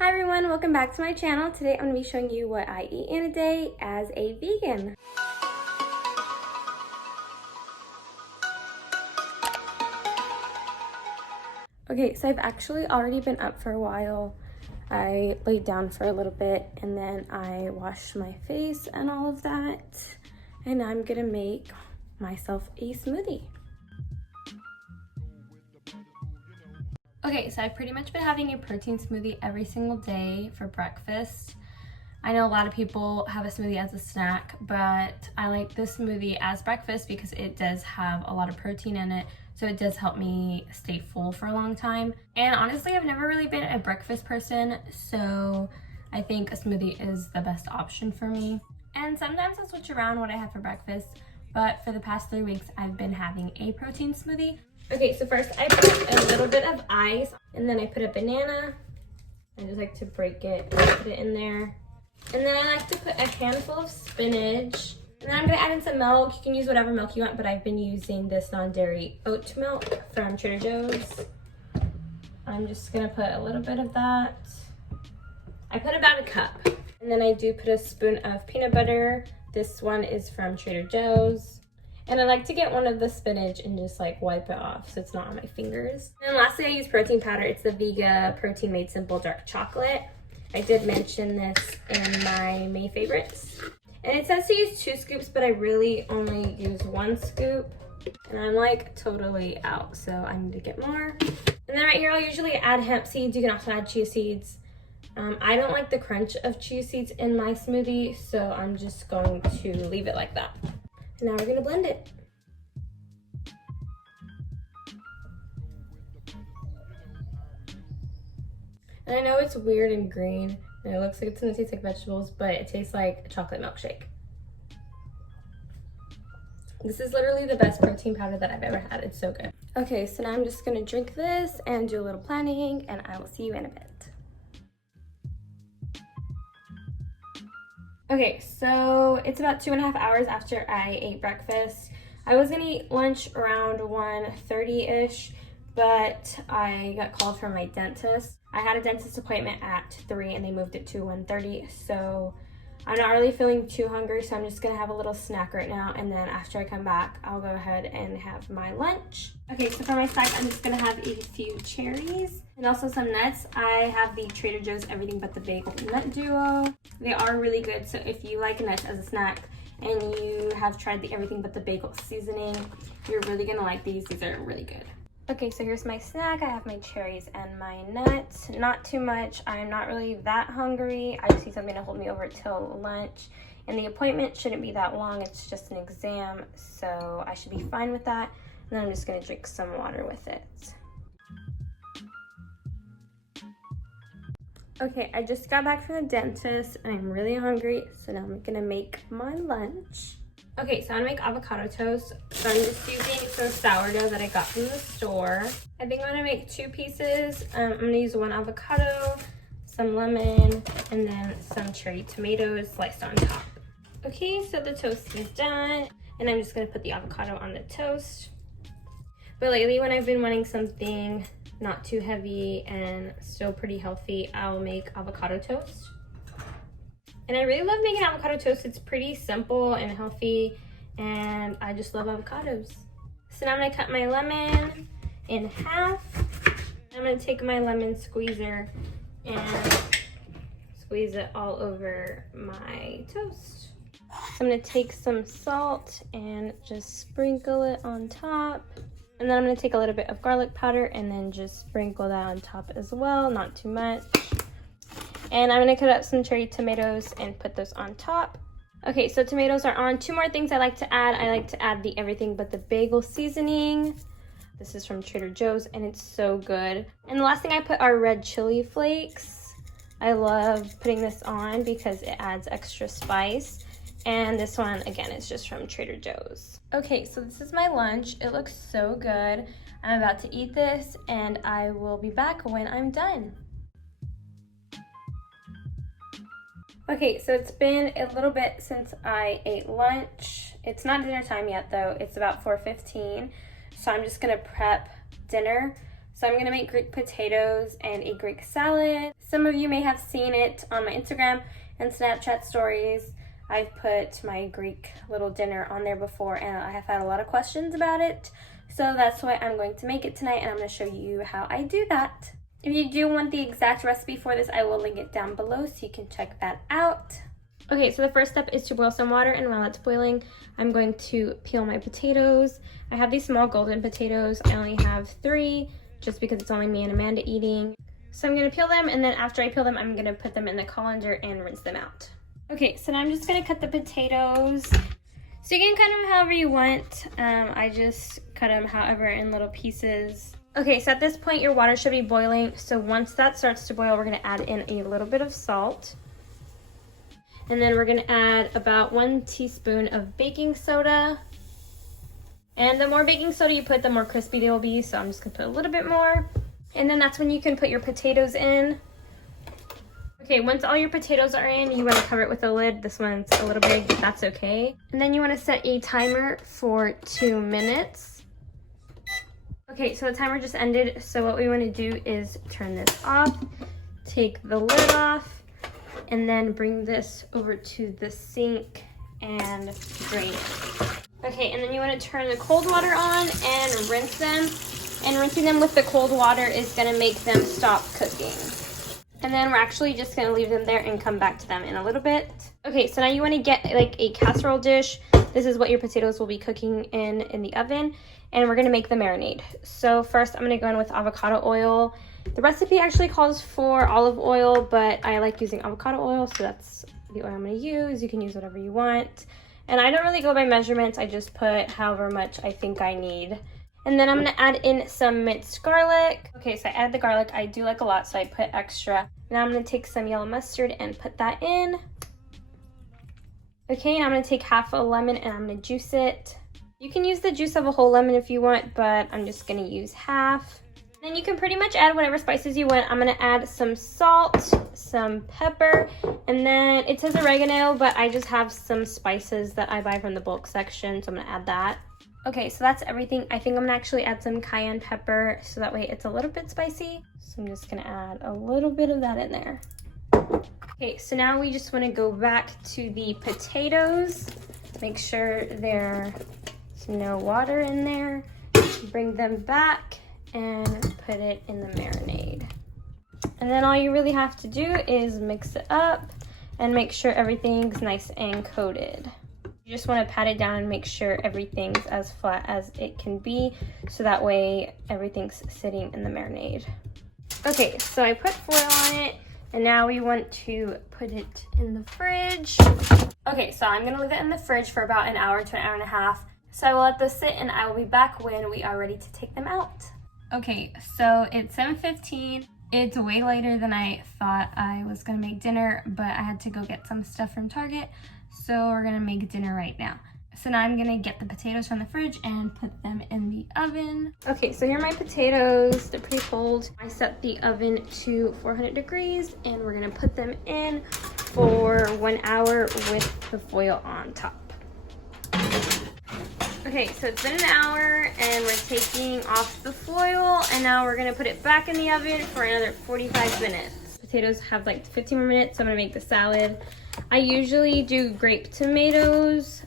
Hi everyone, welcome back to my channel. Today I'm going to be showing you what I eat in a day as a vegan. Okay, so I've actually already been up for a while. I laid down for a little bit and then I washed my face and all of that. And I'm going to make myself a smoothie. Okay, so I've pretty much been having a protein smoothie every single day for breakfast. I know a lot of people have a smoothie as a snack, but I like this smoothie as breakfast because it does have a lot of protein in it, so it does help me stay full for a long time. And honestly, I've never really been a breakfast person, so I think a smoothie is the best option for me. And sometimes I'll switch around what I have for breakfast, but for the past 3 weeks, I've been having a protein smoothie. Okay, so first I put a little bit of ice, and then I put a banana. I just like to break it and put it in there. And then I like to put a handful of spinach. And then I'm gonna add in some milk. You can use whatever milk you want, but I've been using this non-dairy oat milk from Trader Joe's. I'm just gonna put a little bit of that. I put about a cup. And then I do put a spoon of peanut butter. This one is from Trader Joe's. And I like to get one of the spinach and just like wipe it off so it's not on my fingers. And lastly, I use protein powder. It's the Vega Protein Made Simple Dark Chocolate. I did mention this in my May favorites. And it says to use 2 scoops, but I really only use 1 scoop. And I'm like totally out, so I need to get more. And then right here, I'll usually add hemp seeds. You can also add chia seeds. I don't like the crunch of chia seeds in my smoothie, so I'm just going to leave it like that. Now we're gonna blend it. And I know it's weird and green, and it looks like it's gonna taste like vegetables, but it tastes like a chocolate milkshake. This is literally the best protein powder that I've ever had. It's so good. Okay, so now I'm just gonna drink this and do a little planning, and I will see you in a bit. Okay, so it's about 2.5 hours after I ate breakfast. I was gonna eat lunch around 1:30-ish, but I got called from my dentist. I had a dentist appointment at 3 and they moved it to 1:30, so I'm not really feeling too hungry, so I'm just gonna have a little snack right now, and then after I come back, I'll go ahead and have my lunch. Okay, so for my snack, I'm just gonna have a few cherries and also some nuts. I have the Trader Joe's Everything But the Bagel Nut Duo. They are really good, so if you like nuts as a snack and you have tried the Everything But the Bagel seasoning, you're really gonna like these. These are really good. Okay, so here's my snack. I have my cherries and my nuts. Not too much. I'm not really that hungry. I just need something to hold me over till lunch. And the appointment shouldn't be that long. It's just an exam, so I should be fine with that. And then I'm just gonna drink some water with it. Okay, I just got back from the dentist and I'm really hungry, so now I'm gonna make my lunch. Okay, so I'm gonna make avocado toast. So I'm just using some sourdough that I got from the store. I think I'm gonna make 2 pieces. I'm gonna use 1 avocado, some lemon, and then some cherry tomatoes sliced on top. Okay, so the toast is done, and I'm just gonna put the avocado on the toast. But lately, when I've been wanting something not too heavy and still pretty healthy, I'll make avocado toast. And I really love making avocado toast. It's pretty simple and healthy, and I just love avocados. So now I'm gonna cut my lemon in half. I'm gonna take my lemon squeezer and squeeze it all over my toast. So I'm gonna take some salt and just sprinkle it on top. And then I'm gonna take a little bit of garlic powder and then just sprinkle that on top as well, not too much. And I'm gonna cut up some cherry tomatoes and put those on top. Okay, so tomatoes are on. 2 more things I like to add. I like to add the Everything But the Bagel seasoning. This is from Trader Joe's and it's so good. And the last thing I put are red chili flakes. I love putting this on because it adds extra spice. And this one, again, is just from Trader Joe's. Okay, so this is my lunch. It looks so good. I'm about to eat this and I will be back when I'm done. Okay, so it's been a little bit since I ate lunch. It's not dinner time yet though. It's about 4:15. So I'm just gonna prep dinner. So I'm gonna make Greek potatoes and a Greek salad, Some of you may have seen it on my Instagram and Snapchat stories. I've put my Greek little dinner on there before, and I have had a lot of questions about it. So that's why I'm going to make it tonight, and I'm going to show you how I do that. If you do want the exact recipe for this, I will link it down below so you can check that out. Okay, so the first step is to boil some water, and while that's boiling, I'm going to peel my potatoes. I have these small golden potatoes. I only have 3 just because it's only me and Amanda eating. So I'm going to peel them, and then after I peel them, I'm going to put them in the colander and rinse them out. Okay, so now I'm just going to cut the potatoes. So you can cut them however you want. I just cut them however in little pieces. Okay, so at this point your water should be boiling. So once that starts to boil, we're going to add in a little bit of salt. And then we're going to add about 1 teaspoon of baking soda. And the more baking soda you put, the more crispy they will be. So I'm just going to put a little bit more. And then that's when you can put your potatoes in. Okay, once all your potatoes are in, you want to cover it with a lid. This one's a little big, but that's okay. And then you want to set a timer for 2 minutes. Okay, so the timer just ended. So what we want to do is turn this off, take the lid off, and then bring this over to the sink and drain it. Okay, and then you want to turn the cold water on and rinse them. And rinsing them with the cold water is going to make them stop cooking. And then we're actually just going to leave them there and come back to them in a little bit. Okay, so now you want to get like a casserole dish. This is what your potatoes will be cooking in the oven. And we're going to make the marinade. So first I'm going to go in with avocado oil. The recipe actually calls for olive oil, but I like using avocado oil, so that's the oil I'm going to use. You can use whatever you want. And I don't really go by measurements. I just put however much I think I need. And then I'm going to add in some minced garlic. Okay, so I added the garlic. I do like a lot, so I put extra. Now I'm going to take some yellow mustard and put that in. Okay, and I'm going to take half a lemon and I'm going to juice it. You can use the juice of a whole lemon if you want, but I'm just going to use half. Then you can pretty much add whatever spices you want. I'm going to add some salt, some pepper, and then it says oregano, but I just have some spices that I buy from the bulk section, so I'm going to add that. Okay, so that's everything. I think I'm gonna actually add some cayenne pepper so that way it's a little bit spicy. So I'm just gonna add a little bit of that in there. Okay, so now we just wanna go back to the potatoes. Make sure there's no water in there. Bring them back and put it in the marinade. And then all you really have to do is mix it up and make sure everything's nice and coated. You just want to pat it down and make sure everything's as flat as it can be, so that way everything's sitting in the marinade. Okay, so I put foil on it, and now we want to put it in the fridge. Okay, so I'm gonna leave it in the fridge for about an hour to an hour and a half. So I will let this sit, and I will be back when we are ready to take them out. Okay, so it's 7:15. It's way later than I thought I was gonna make dinner, but I had to go get some stuff from Target. So we're gonna make dinner right now. So now I'm gonna get the potatoes from the fridge and put them in the oven. Okay, so here are my potatoes. They're pretty cold. I set the oven to 400 degrees and we're gonna put them in for 1 hour with the foil on top. Okay, so it's been an hour and we're taking off the foil, and now we're gonna put it back in the oven for another 45 minutes. Potatoes have like 15 more minutes, so I'm gonna make the salad. I usually do grape tomatoes,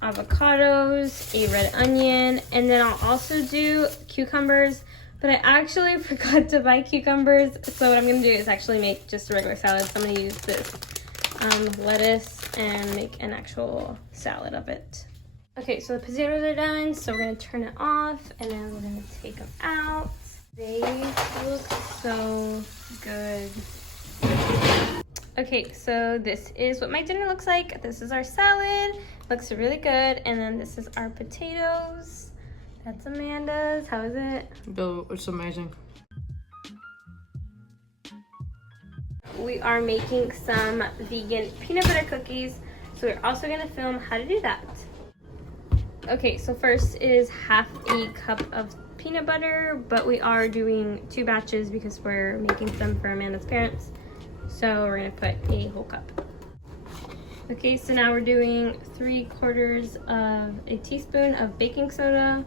avocados, a red onion, and then I'll also do cucumbers, but I actually forgot to buy cucumbers. So what I'm gonna do is actually make just a regular salad. So I'm gonna use this lettuce and make an actual salad of it. Okay, so the potatoes are done, so we're gonna turn it off and then we're gonna take them out. They look so good. Okay, so this is what my dinner looks like. This is our salad. Looks really good. And then this is our potatoes. That's Amanda's. How is it? It's amazing. We are making some vegan peanut butter cookies. So we're also gonna film how to do that. Okay, so first is half a cup of peanut butter, but we are doing 2 batches because we're making some for Amanda's parents. So we're gonna put a whole cup. Okay, so now we're doing 3/4 of a teaspoon of baking soda,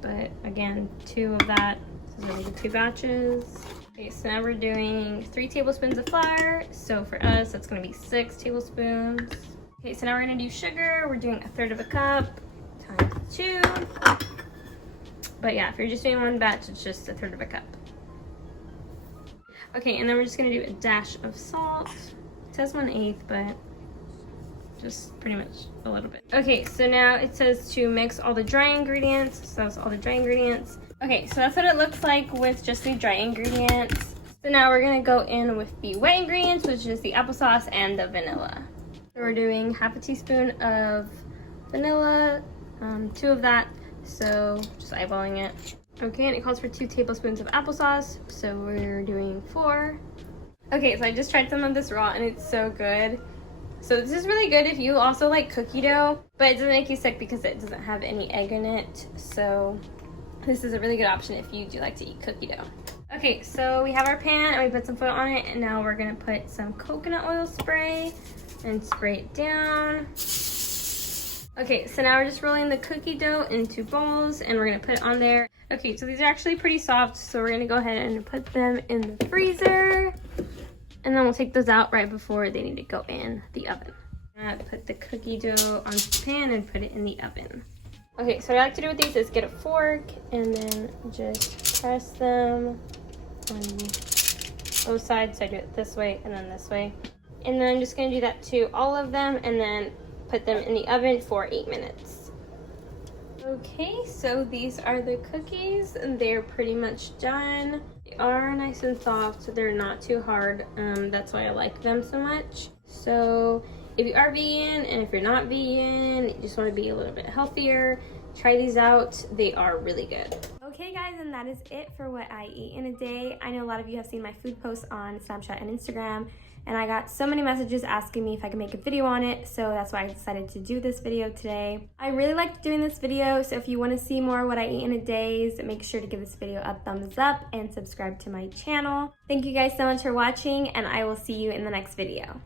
but again, 2 of that. So we're gonna do 2 batches. Okay, so now we're doing 3 tablespoons of flour. So for us, that's gonna be 6 tablespoons. Okay, so now we're gonna do sugar. We're doing 1/3 of a cup times 2. But yeah, if you're just doing one batch, it's just 1/3 of a cup. Okay, and then we're just gonna do a dash of salt. It says 1/8, but just pretty much a little bit. Okay, so now it says to mix all the dry ingredients. So that's all the dry ingredients. Okay, so that's what it looks like with just the dry ingredients. So now we're gonna go in with the wet ingredients, which is the applesauce and the vanilla. So we're doing 1/2 teaspoon of vanilla, 2 of that, so just eyeballing it. Okay, and it calls for 2 tablespoons of applesauce, so we're doing 4. Okay, so I just tried some of this raw and it's so good. So this is really good if you also like cookie dough, but it doesn't make you sick because it doesn't have any egg in it. So this is a really good option if you do like to eat cookie dough. Okay, so we have our pan and we put some foil on it, and now we're gonna put some coconut oil spray and spray it down. Okay, so now we're just rolling the cookie dough into balls and we're gonna put it on there. Okay, so these are actually pretty soft, so we're gonna go ahead and put them in the freezer. And then we'll take those out right before they need to go in the oven. Put the cookie dough on the pan and put it in the oven. Okay, so what I like to do with these is get a fork and then just press them on both sides. So I do it this way and then this way. And then I'm just gonna do that to all of them and then put them in the oven for 8 minutes. Okay, so these are the cookies and they're pretty much done. They are nice and soft, so they're not too hard. That's why I like them so much. So if you are vegan and if you're not vegan, you just want to be a little bit healthier, try these out. They are really good. Okay guys, and that is it for what I eat in a day. I know a lot of you have seen my food posts on Snapchat and Instagram, and I got so many messages asking me if I could make a video on it, so that's why I decided to do this video today. I really liked doing this video, so if you want to see more what I eat in a day, make sure to give this video a thumbs up and subscribe to my channel. Thank you guys so much for watching, and I will see you in the next video.